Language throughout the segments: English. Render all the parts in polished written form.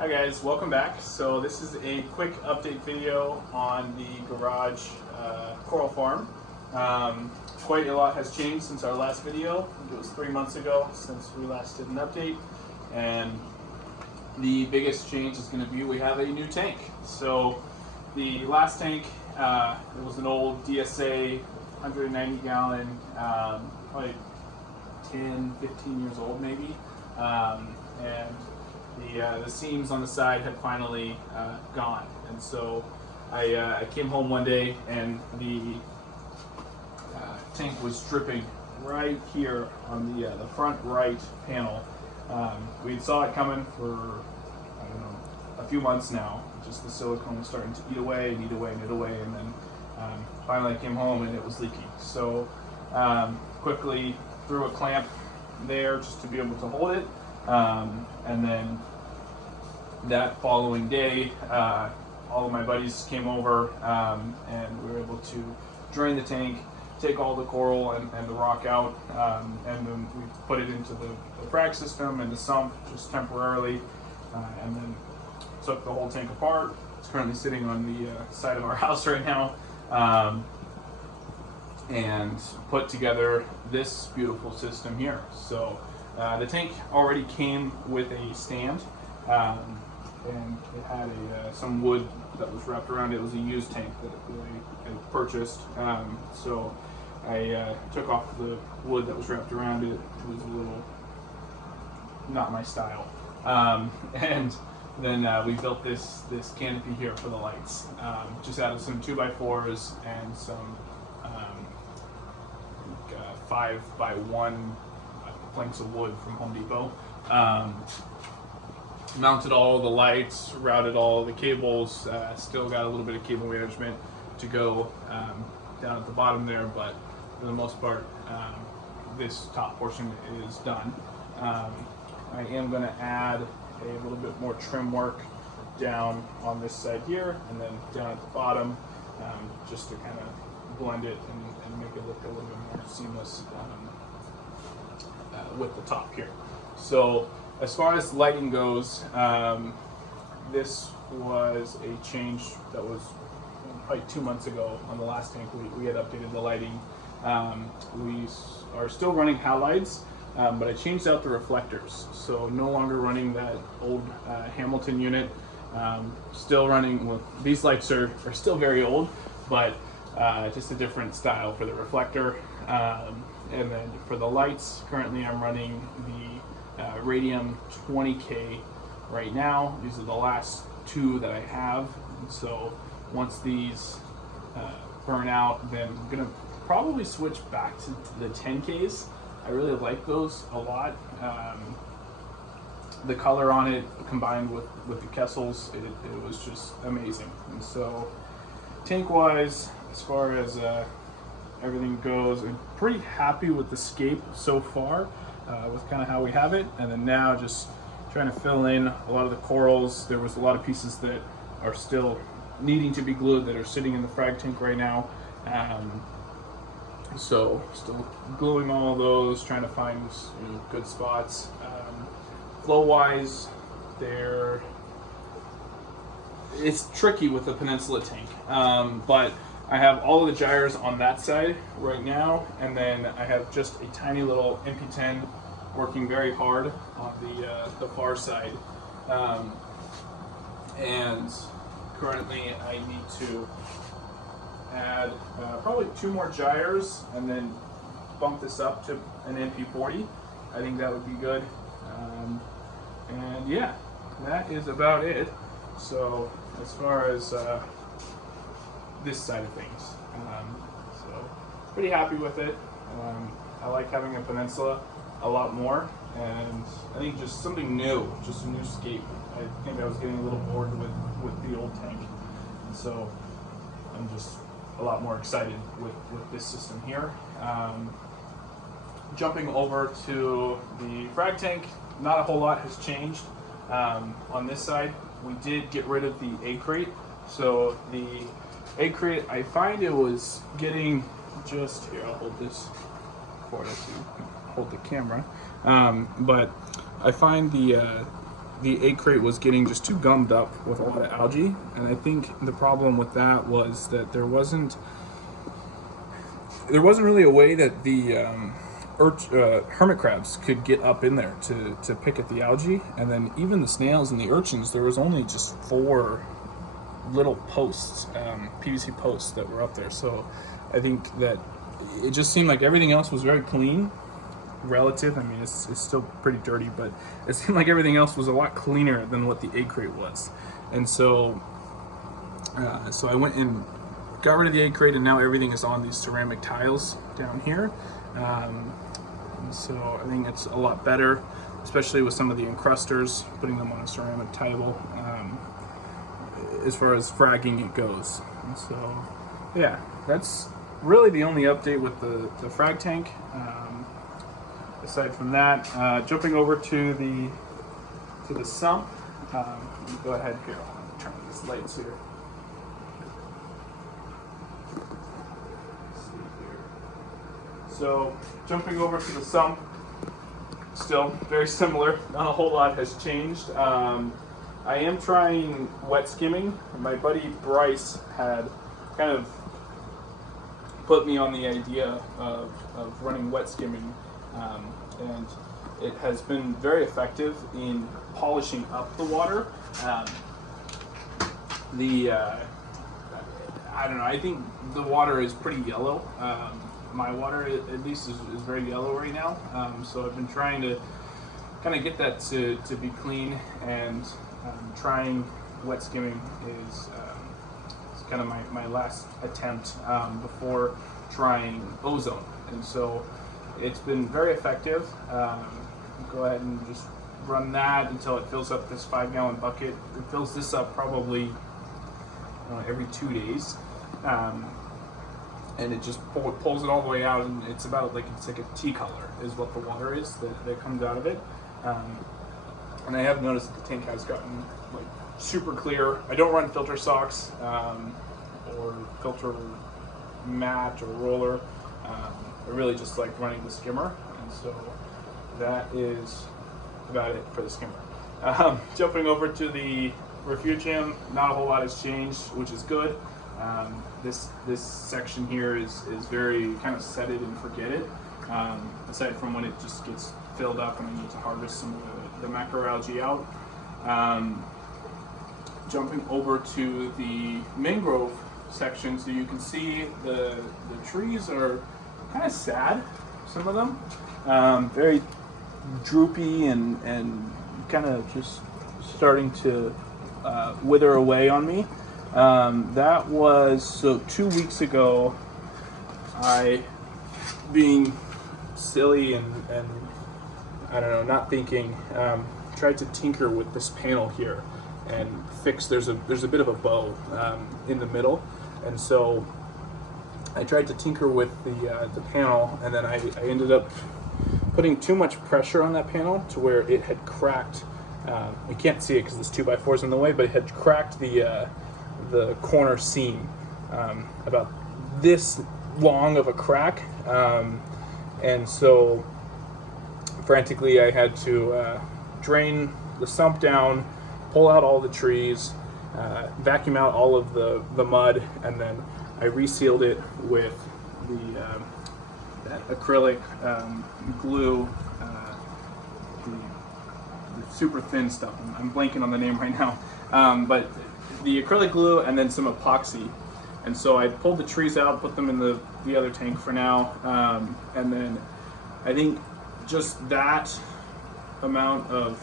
Hi guys, welcome back. So this is a quick update video on the garage coral farm. Quite a lot has changed since our last video. I think it was 3 months ago since we last did an update. And the biggest change is going to be we have a new tank. So the last tank, it was an old DSA 190 gallon, probably 10, 15 years old maybe. And the seams on the side had finally gone, and so I came home one day and the tank was dripping right here on the front right panel. We saw it coming for, I don't know, a few months now. Just the silicone was starting to eat away and eat away and eat away, and then finally I came home and it was leaking. So quickly threw a clamp there just to be able to hold it. And then that following day, all of my buddies came over and we were able to drain the tank, take all the coral and the rock out, and then we put it into the Frag system and the Sump just temporarily, and then took the whole tank apart. It's currently sitting on the side of our house right now, and put together this beautiful system here. So the tank already came with a stand, and it had some wood that was wrapped around it. It was a used tank that I purchased. So I took off the wood that was wrapped around it. It was a little not my style. And then we built this canopy here for the lights. Just out of some 2x4s and some 5x1 planks of wood from Home Depot. Mounted all the lights, routed all the cables, still got a little bit of cable management to go down at the bottom there, but for the most part this top portion is done. I am going to add a little bit more trim work down on this side here and then down at the bottom, just to kind of blend it and make it look a little bit more seamless with the top here. So as far as lighting goes, this was a change that was probably 2 months ago. On the last tank we had updated the lighting. We are still running halides, but I changed out the reflectors, so no longer running that old Hamilton unit. Still running, well, these lights are still very old, but just a different style for the reflector. And then for the lights, currently I'm running the Radium 20K right now. These are the last two that I have. And so once these burn out, then I'm gonna probably switch back to the 10Ks. I really like those a lot. The color on it combined with the Kessels, it was just amazing. And so tank wise, as far as everything goes, I'm pretty happy with the scape so far, with kind of how we have it. And then now just trying to fill in a lot of the corals. There was a lot of pieces that are still needing to be glued that are sitting in the Frag tank right now. So still gluing all of those, trying to find good spots. Flow wise, it's tricky with the Peninsula tank, but I have all of the gyres on that side right now, and then I have just a tiny little MP10 working very hard on the far side. And currently I need to add probably 2 more gyres and then bump this up to an MP40. I think that would be good. And yeah, that is about it. So as far as this side of things, so pretty happy with it. I like having a Peninsula a lot more, and I think just something new, just a new scape. I think I was getting a little bored with the old tank, and so I'm just a lot more excited with this system here. Jumping over to the Frag tank, not a whole lot has changed. On this side, we did get rid of the egg crate. So the egg crate, I find it was getting just, here, I'll hold this for it to hold the camera. But I find the the egg crate was getting just too gummed up with a lot of algae, and I think the problem with that was that there wasn't really a way that the hermit crabs could get up in there to pick at the algae, and then even the snails and the urchins, there was only just 4 little posts, PVC posts that were up there. So I think that it just seemed like everything else was very clean, relative. I mean, it's still pretty dirty, but it seemed like everything else was a lot cleaner than what the egg crate was. And so so I went and got rid of the egg crate, and now everything is on these ceramic tiles down here. So I think it's a lot better, especially with some of the encrusters, putting them on a ceramic tile, as far as fragging it goes. And so yeah, that's really the only update with the frag tank. Aside from that, jumping over to the sump. Go ahead here. I'll turn these lights here. Let's see here. So jumping over to the sump, still very similar. Not a whole lot has changed. I am trying wet skimming. My buddy Bryce had kind of put me on the idea of running wet skimming, and it has been very effective in polishing up the water. I don't know, I think the water is pretty yellow. My water, at least, is very yellow right now. So I've been trying to kind of get that to be clean, and trying wet skimming is kind of my last attempt before trying ozone. And so it's been very effective. Go ahead and just run that until it fills up this 5-gallon bucket. It fills this up probably every 2 days. And it just pulls it all the way out, and it's about it's like a tea color is what the water is that comes out of it. And I have noticed that the tank has gotten super clear. I don't run filter socks or filter mat or roller. I really just like running the skimmer, and so that is about it for the skimmer. Jumping over to the Refugium, not a whole lot has changed, which is good. This section here is very kind of set it and forget it, aside from when it just gets filled up and I need to harvest some of the macroalgae out. Jumping over to the mangrove section, so you can see the trees are kind of sad, some of them, very droopy and kind of just starting to wither away on me. That was, so 2 weeks ago, I, being silly and I don't know, not thinking, tried to tinker with this panel here and fix, there's a bit of a bow in the middle, and so I tried to tinker with the panel, and then I ended up putting too much pressure on that panel to where it had cracked. You can't see it because this 2x4 is in the way, but it had cracked the corner seam, about this long of a crack, and so frantically I had to drain the sump down, pull out all the trees, vacuum out all of the mud, and then I resealed it with that acrylic glue, the super thin stuff. I'm blanking on the name right now, but the acrylic glue and then some epoxy. And so I pulled the trees out, put them in the other tank for now, and then I think just that amount of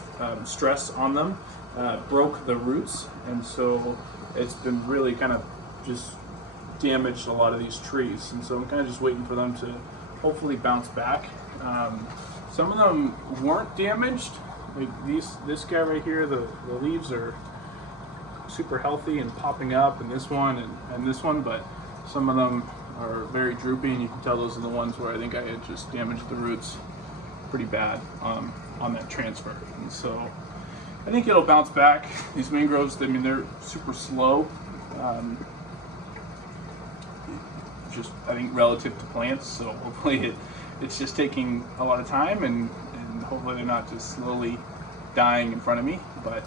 stress on them broke the roots, and so it's been really kind of just damaged a lot of these trees, and so I'm kind of just waiting for them to hopefully bounce back. Some of them weren't damaged, like this guy right here, the leaves are super healthy and popping up, and this one and this one, but some of them are very droopy, and you can tell those are the ones where I think I had just damaged the roots pretty bad on that transfer. And so I think it'll bounce back. These mangroves, I mean, they're super slow, just I think relative to plants, so hopefully it's just taking a lot of time, and hopefully they're not just slowly dying in front of me, but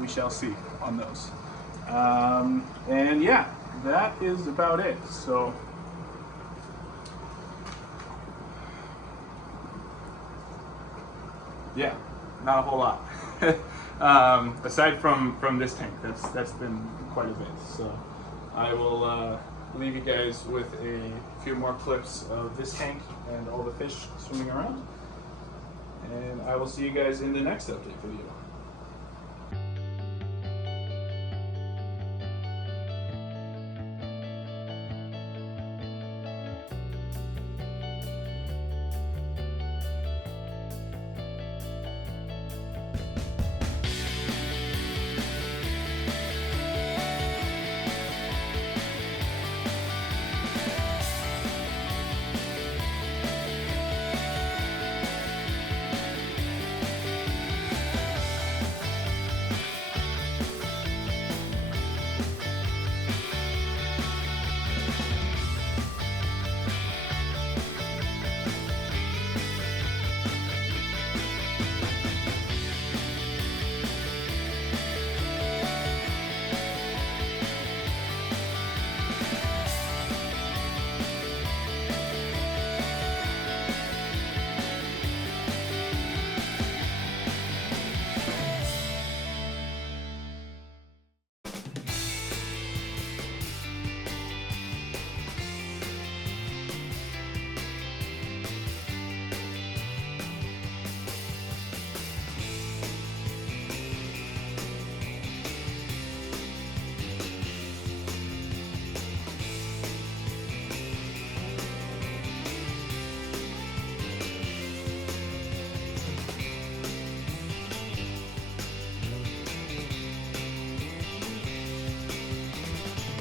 we shall see on those. And yeah, that is about it. So yeah, not a whole lot. Aside from this tank, that's been quite a bit. So I will leave you guys with a few more clips of this tank and all the fish swimming around. And I will see you guys in the next update video.